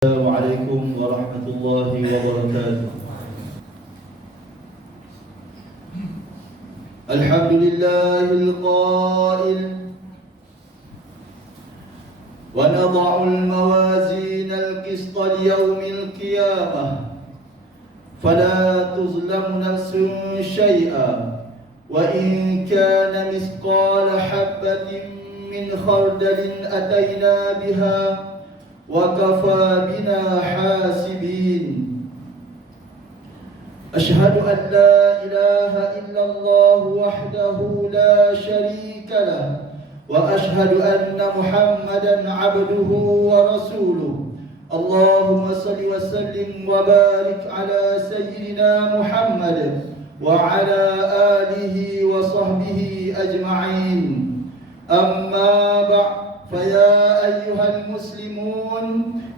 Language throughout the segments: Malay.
السلام عليكم ورحمة الله وبركاته. الحمد لله القائل: ونضع الموازين القسط ليوم القيامة فلا تظلم نفس شيئا وإن كان مثقال حبة من خردل أتينا بها وكفى بنا حاسبين. أشهد أن لا إله إلا الله وحده لا شريك له وأشهد أن محمدا عبده ورسوله. اللهم صل وسلم وبارك على سيدنا محمد وعلى آله وصحبه أجمعين. أما بعد، فيا أيها المسلمون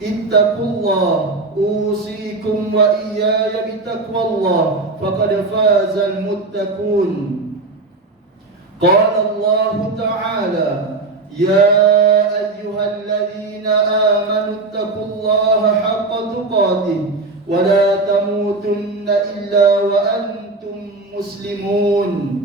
اتقوا الله، أوصيكم وإياي بتقوى الله فقد فاز المتقون. قال الله تعالى: يا أيها الذين آمنوا اتقوا الله حق تقاته ولا تموتن إلا وأنتم مسلمون.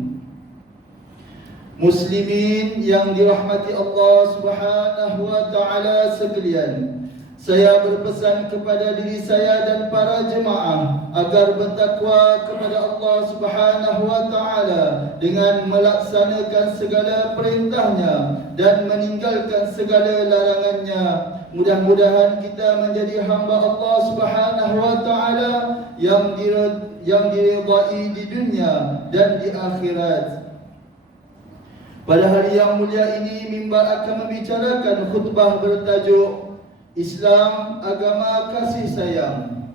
Muslimin yang dirahmati Allah Subhanahu wa taala sekalian, saya berpesan kepada diri saya dan para jemaah agar bertakwa kepada Allah Subhanahu wa taala dengan melaksanakan segala perintahnya dan meninggalkan segala larangannya. Mudah-mudahan kita menjadi hamba Allah Subhanahu wa taala yang diridai di dunia dan di akhirat. Pada hari yang mulia ini, mimbar akan membicarakan khutbah bertajuk Islam Agama Kasih Sayang.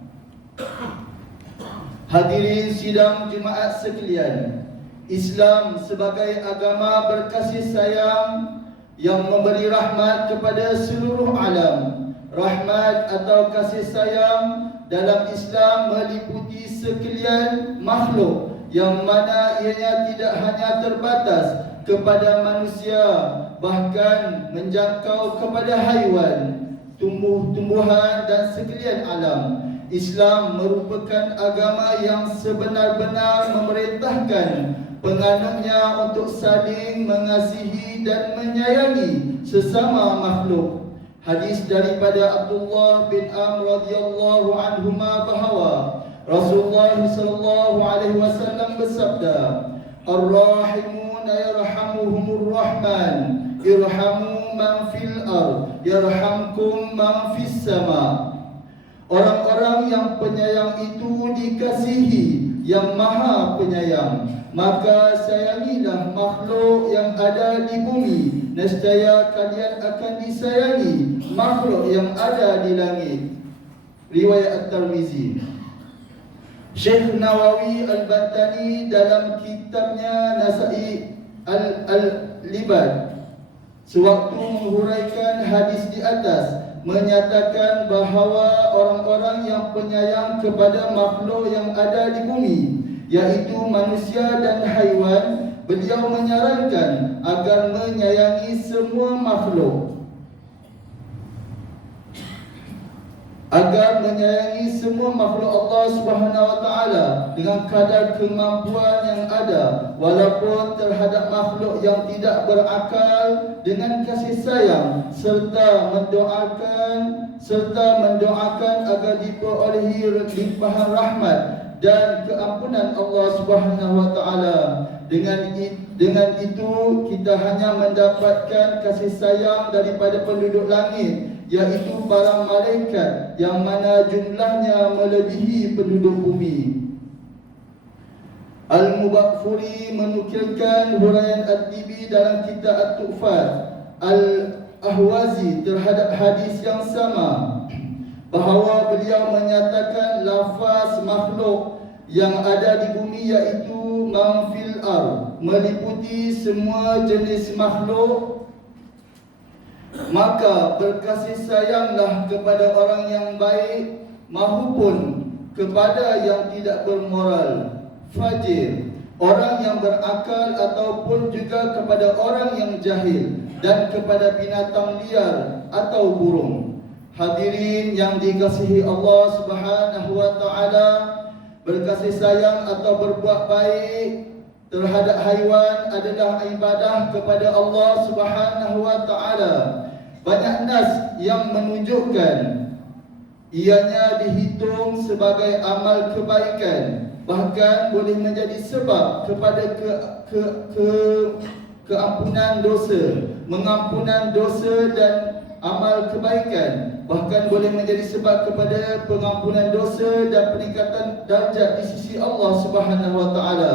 Hadirin sidang jemaat sekalian, Islam sebagai agama berkasih sayang yang memberi rahmat kepada seluruh alam. Rahmat atau kasih sayang dalam Islam meliputi sekalian makhluk, yang mana ianya tidak hanya terbatas kepada manusia, bahkan menjangkau kepada haiwan, tumbuh-tumbuhan dan sekalian alam. Islam merupakan agama yang sebenar-benar memerintahkan penganutnya untuk saling mengasihi dan menyayangi sesama makhluk. Hadis daripada Abdullah bin Amr radhiyallahu anhuma bahawa Rasulullah sallallahu alaihi wasallam bersabda: "Ar-rahimun yarhamuhumur rahman, irhamu man fil ard, yarhamkum man fis sama." Orang-orang yang penyayang itu dikasihi yang maha penyayang, maka sayangilah makhluk yang ada di bumi, nescaya kalian akan disayangi makhluk yang ada di langit. Riwayat At-Tirmizi. Syekh Nawawi Al-Battani dalam kitabnya Nasa'i Al-Libad sewaktu menghuraikan hadis di atas menyatakan bahawa orang-orang yang penyayang kepada makhluk yang ada di bumi, yaitu manusia dan haiwan, beliau menyarankan agar menyayangi semua makhluk, Allah Subhanahu wa taala dengan kadar kemampuan yang ada, walaupun terhadap makhluk yang tidak berakal, dengan kasih sayang serta mendoakan agar diperolehi limpahan rahmat dan keampunan Allah Subhanahu wa taala. Dengan itu kita hanya mendapatkan kasih sayang daripada penduduk langit, yaitu para malaikat yang mana jumlahnya melebihi penduduk bumi. Al-Mubaghfuri menukilkan huraian At-Tibi dalam kitab At-Tuhfat Al-Ahwazi terhadap hadis yang sama, bahawa beliau menyatakan lafaz makhluk yang ada di bumi, iaitu man fil ard, meliputi semua jenis makhluk. Maka berkasih sayanglah kepada orang yang baik mahupun kepada yang tidak bermoral, fajir, orang yang berakal, ataupun juga kepada orang yang jahil, dan kepada binatang liar atau burung. Hadirin yang dikasihi Allah Subhanahu wa taala, berkasih sayang atau berbuat baik terhadap haiwan adalah ibadah kepada Allah Subhanahu wa taala. Banyak nas yang menunjukkan ianya dihitung sebagai amal kebaikan, bahkan boleh menjadi sebab kepada keampunan dosa, mengampunan dosa dan amal kebaikan, bahkan boleh menjadi sebab kepada pengampunan dosa dan peningkatan darjat di sisi Allah Subhanahu wa taala.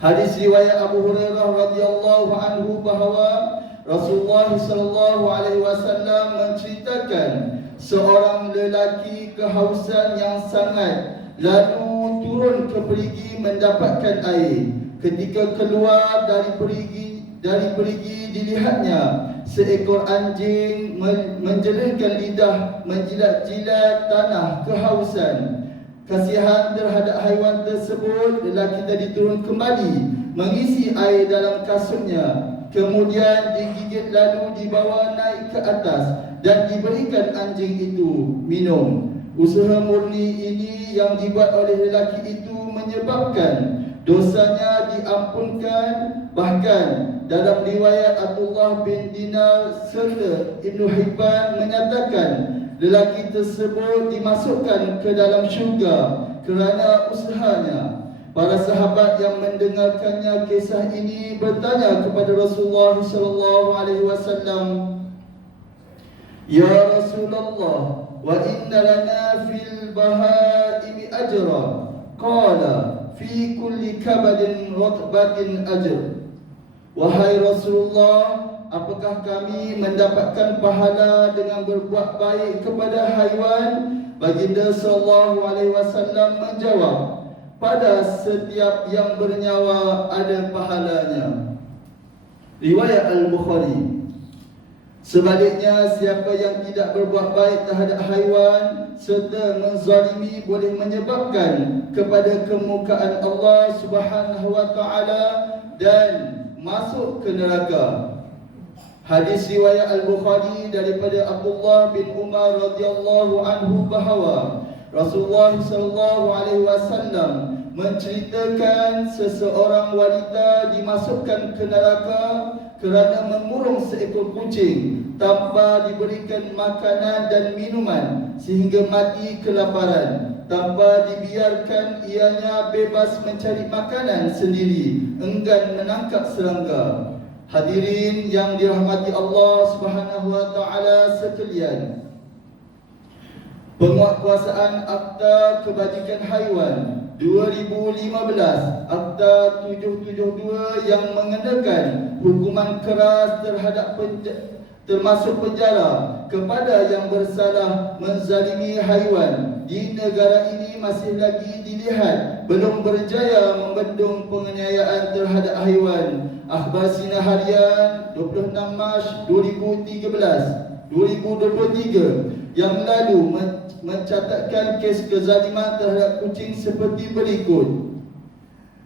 Hadis riwayat Abu Hurairah radhiyallahu anhu bahawa Rasulullah sallallahu alaihi wasallam menceritakan seorang lelaki kehausan yang sangat, lalu turun ke perigi mendapatkan air. Ketika keluar dari perigi dilihatnya seekor anjing menjelurkan lidah menjilat-jilat tanah kehausan. Kasihan terhadap haiwan tersebut, lelaki tadi turun kembali mengisi air dalam kasutnya, kemudian digigit lalu dibawa naik ke atas dan diberikan anjing itu minum. Usaha murni ini yang dibuat oleh lelaki itu menyebabkan dosanya diampunkan. Bahkan dalam riwayat Abdullah bin Dinar serta Ibnu Hibban menyatakan lelaki tersebut dimasukkan ke dalam syurga kerana usahanya. Para sahabat yang mendengarkannya kisah ini bertanya kepada Rasulullah sallallahu alaihi wasallam, "Ya Rasulullah, wa inna lana fil bahaimi ajra." Qala, "Fi kulli kabadin ratbatin ajr." Wahai Rasulullah, apakah kami mendapatkan pahala dengan berbuat baik kepada haiwan? Baginda sallallahu alaihi wasallam menjawab, pada setiap yang bernyawa ada pahalanya. Riwayat Al-Bukhari. Sebaliknya, siapa yang tidak berbuat baik terhadap haiwan serta menzalimi boleh menyebabkan kepada kemurkaan Allah Subhanahu wa taala dan masuk ke neraka. Hadis riwayat Al-Bukhari daripada Abdullah bin Umar radhiyallahu anhu bahawa Rasulullah sallallahu alaihi wasallam menceritakan seseorang wanita dimasukkan ke neraka kerana mengurung seekor kucing tanpa diberikan makanan dan minuman sehingga mati kelaparan, tanpa dibiarkan ianya bebas mencari makanan sendiri, enggan menangkap serangga. Hadirin yang dirahmati Allah Subhanahu wa taala sekalian, penguatkuasaan Akta Kebajikan Haiwan 2015 Akta 772 yang mengenakan hukuman keras terhadap termasuk penjara kepada yang bersalah menzalimi haiwan di negara ini masih lagi dilihat belum berjaya membendung penganiayaan terhadap haiwan. Akhbar Sinar Harian 26 Mac 2023 yang lalu mencatatkan kes kezaliman terhadap kucing seperti berikut.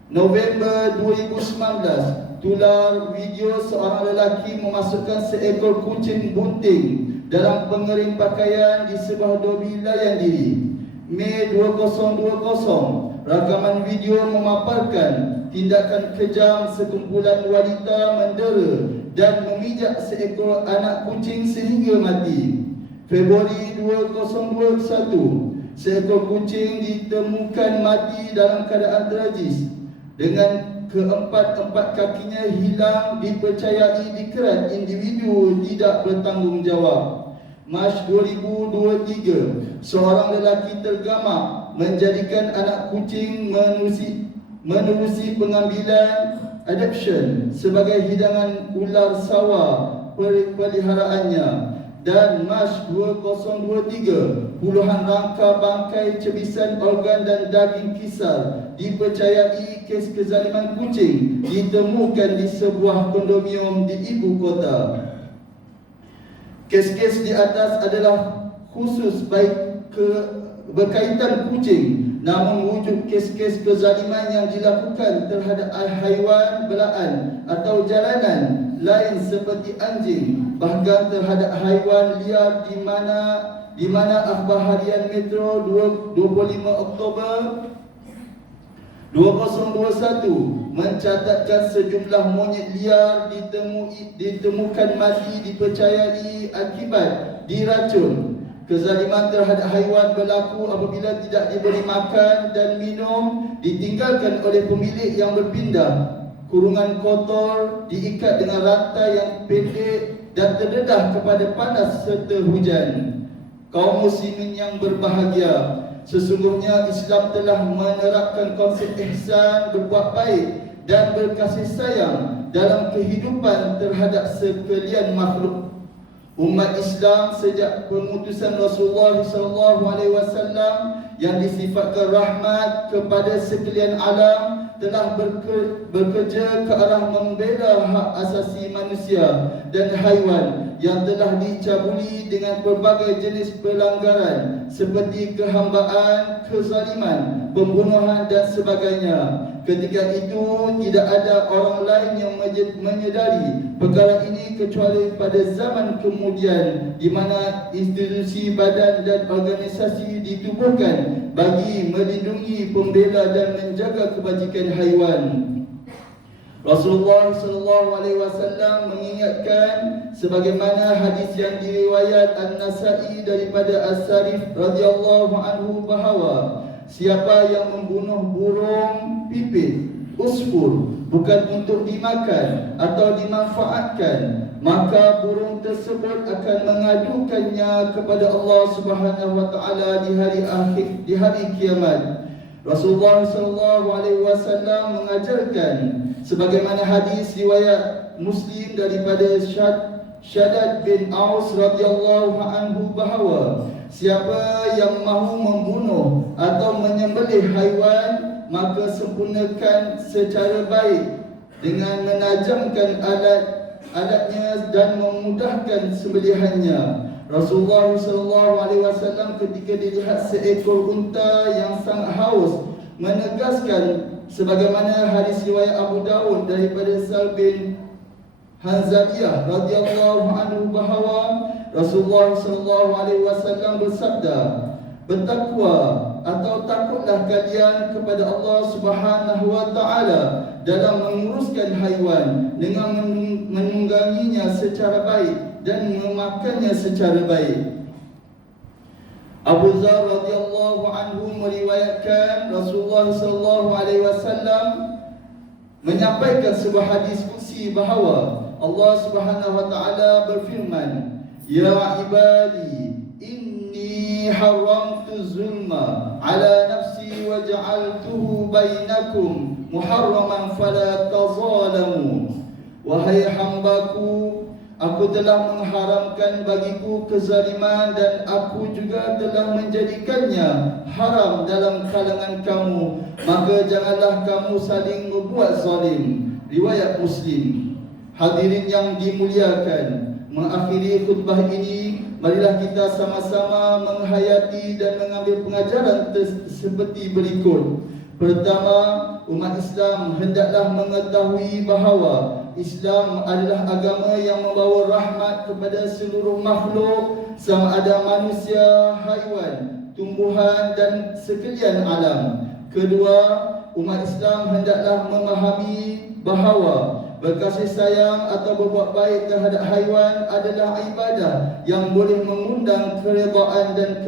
November 2019, tular video seorang lelaki memasukkan seekor kucing bunting dalam pengering pakaian di sebuah dobi layan diri. Mei 2020, rakaman video memaparkan tindakan kejam sekumpulan wanita mendera dan memijak seekor anak kucing sehingga mati. Februari 2021, seekor kucing ditemukan mati dalam keadaan tragis dengan keempat-empat kakinya hilang, dipercayai dikerat individu tidak bertanggungjawab. Mac 2023, seorang lelaki tergamak menjadikan anak kucing menerusi pengambilan adoption sebagai hidangan ular sawah peliharaannya. Dan Mac 2023, puluhan rangka bangkai cebisan organ dan daging kisar dipercayai kes kezaliman kucing ditemukan di sebuah kondominium di ibu kota. Kes-kes di atas adalah khusus berkaitan kucing, namun wujud kes-kes kezaliman yang dilakukan terhadap haiwan belaan atau jalanan lain seperti anjing, bahkan terhadap haiwan liar di mana Akhbar Harian Metro 25 Oktober 2021 mencatatkan sejumlah monyet liar ditemukan mati dipercayai akibat diracun. Kezaliman terhadap haiwan berlaku apabila tidak diberi makan dan minum, ditinggalkan oleh pemilik yang berpindah, kurungan kotor, diikat dengan rantai yang pendek dan terdedah kepada panas serta hujan. Kaum muslimin yang berbahagia, sesungguhnya Islam telah menerapkan konsep ihsan, berbuat baik dan berkasih sayang dalam kehidupan terhadap sekalian makhluk. Umat Islam sejak pengutusan Rasulullah SAW yang disifatkan rahmat kepada sekalian alam telah bekerja ke arah membela hak asasi manusia dan haiwan yang telah dicabuli dengan pelbagai jenis pelanggaran seperti kehambaan, kezaliman, pembunuhan dan sebagainya. Ketika itu tidak ada orang lain yang menyedari perkara ini kecuali pada zaman kemudian di mana institusi, badan dan organisasi ditubuhkan bagi melindungi, pembela dan menjaga kebajikan haiwan. Rasulullah SAW mengingatkan sebagaimana hadis yang diriwayat An-Nasa'i daripada As-Sarif radhiyallahu anhu bahawa siapa yang membunuh burung pipit, usfur, bukan untuk dimakan atau dimanfaatkan, maka burung tersebut akan mengadukannya kepada Allah Subhanahu wa taala di hari kiamat. Rasulullah SAW mengajarkan sebagaimana hadis riwayat Muslim daripada Shaddad bin Aus radhiyallahu anhu bahawa siapa yang mahu membunuh atau menyembelih haiwan, maka sempurnakan secara baik dengan menajamkan alatnya dan memudahkan sembelihannya. Rasulullah SAW ketika dilihat seekor unta yang sangat haus menegaskan sebagaimana hadis riwayat Abu Dawud daripada Sal bin Hanzaliyah radhiyallahu anhu bahawa Rasulullah SAW bersabda, bertakwa atau takutlah kalian kepada Allah Subhanahu wa taala dalam menguruskan haiwan dengan menungganginya secara baik dan memakannya secara baik. Abu Dzar radhiyallahu anhu meriwayatkan Rasulullah SAW menyampaikan sebuah hadis qudsi bahawa Allah Subhanahu wa taala berfirman, ya ibadi inni haramtu zulma ala nafsi wa ja'altuhu bainakum muharraman fala tazalamu. Wahai hambaku, aku telah mengharamkan bagiku kezaliman dan aku juga telah menjadikannya haram dalam kalangan kamu, maka janganlah kamu saling berbuat zalim. Riwayat Muslim. Hadirin yang dimuliakan, mengakhiri khutbah ini, marilah kita sama-sama menghayati dan mengambil pengajaran seperti berikut. Pertama, umat Islam hendaklah mengetahui bahawa Islam adalah agama yang membawa rahmat kepada seluruh makhluk, sama ada manusia, haiwan, tumbuhan dan sekalian alam. Kedua, umat Islam hendaklah memahami bahawa berkasih sayang atau berbuat baik terhadap haiwan adalah ibadah yang boleh mengundang keredaan dan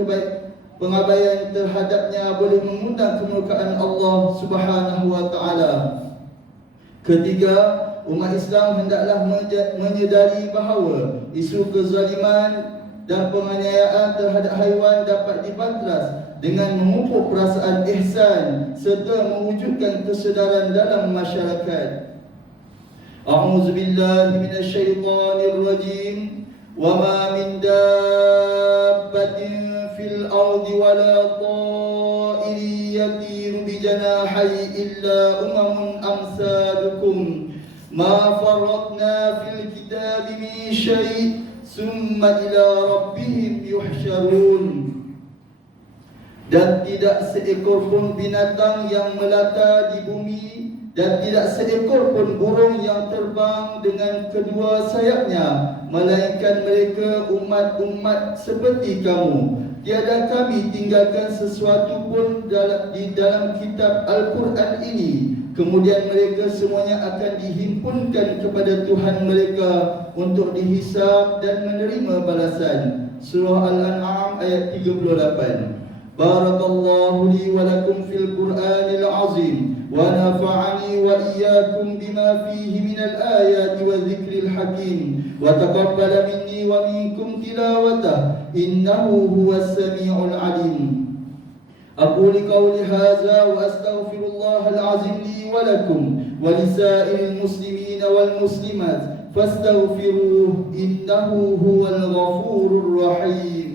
pengabaian terhadapnya boleh mengundang kemurkaan Allah Subhanahu wa taala. Ketiga, umat Islam hendaklah menyedari bahawa isu kezaliman dan penganiayaan terhadap haiwan dapat dipantas dengan memupuk perasaan ihsan serta mewujudkan kesedaran dalam masyarakat. A'udzu billahi minasyaitonir rajim. Wa ma min dabbatin fil ardi wala ta'irin yatiru bi janahihi illa umamun amsalukum ma farratna fil kitabi min syai' summa ila rabbihim yuhsyarun. Dan tidak seekor pun binatang yang melata di bumi dan tidak seekor pun burung yang terbang dengan kedua sayapnya, melainkan mereka umat-umat seperti kamu. Tiada kami tinggalkan sesuatu pun di dalam kitab Al-Quran ini. Kemudian mereka semuanya akan dihimpunkan kepada Tuhan mereka untuk dihisab dan menerima balasan. Surah Al-An'am ayat 38. Barakallahu li wa lakum fil Qur'anil azim wa nafa'ani wa iyyakum bima fihi minal ayati wa dhikril hakim wa taqabbala minni wa minkum tilawatah innahu huwas sami'ul alim. أقول قولي هذا وأستغفر الله العظيم لي ولكم ولسائر المسلمين والمسلمات فاستغفروه إنه هو الغفور الرحيم.